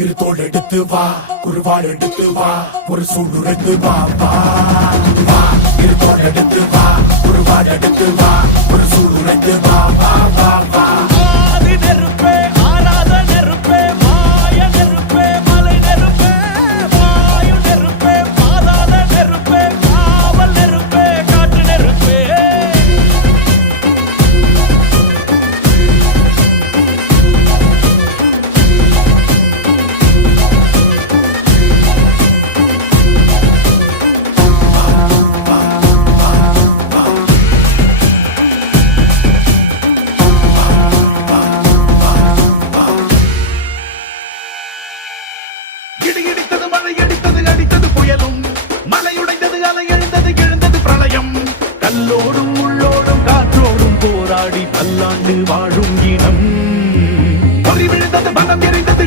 இரு தோள் எடுத்து வா, குருவாள் எடுத்து வா, ஒரு சூடுரைத்து வா வா வா. இரு தோள் எடுத்து வா, குருவாள் எடுத்து வா, ஒரு சூடுரைத்து வா வா வா வா. ஆதி நெருப்பே ஆராத நெருப்பே மாய நெருப்பே மலை நெருப்பே வாயு நெருப்பே பாதாள நெருப்பே காவல் நெருப்பே காற்று நெருப்பே. இடி இடித்தது மழை அடித்தது அடித்தது புயலும் மலை உடைந்தது அலை எழுந்தது எழுந்தது பிரளயம். கல்லோடும் உள்ளோடும் காற்றோடும் போராடி பல்லாண்டு வாழும் இனம். பொறி விழுந்தது மனம் எரிந்தது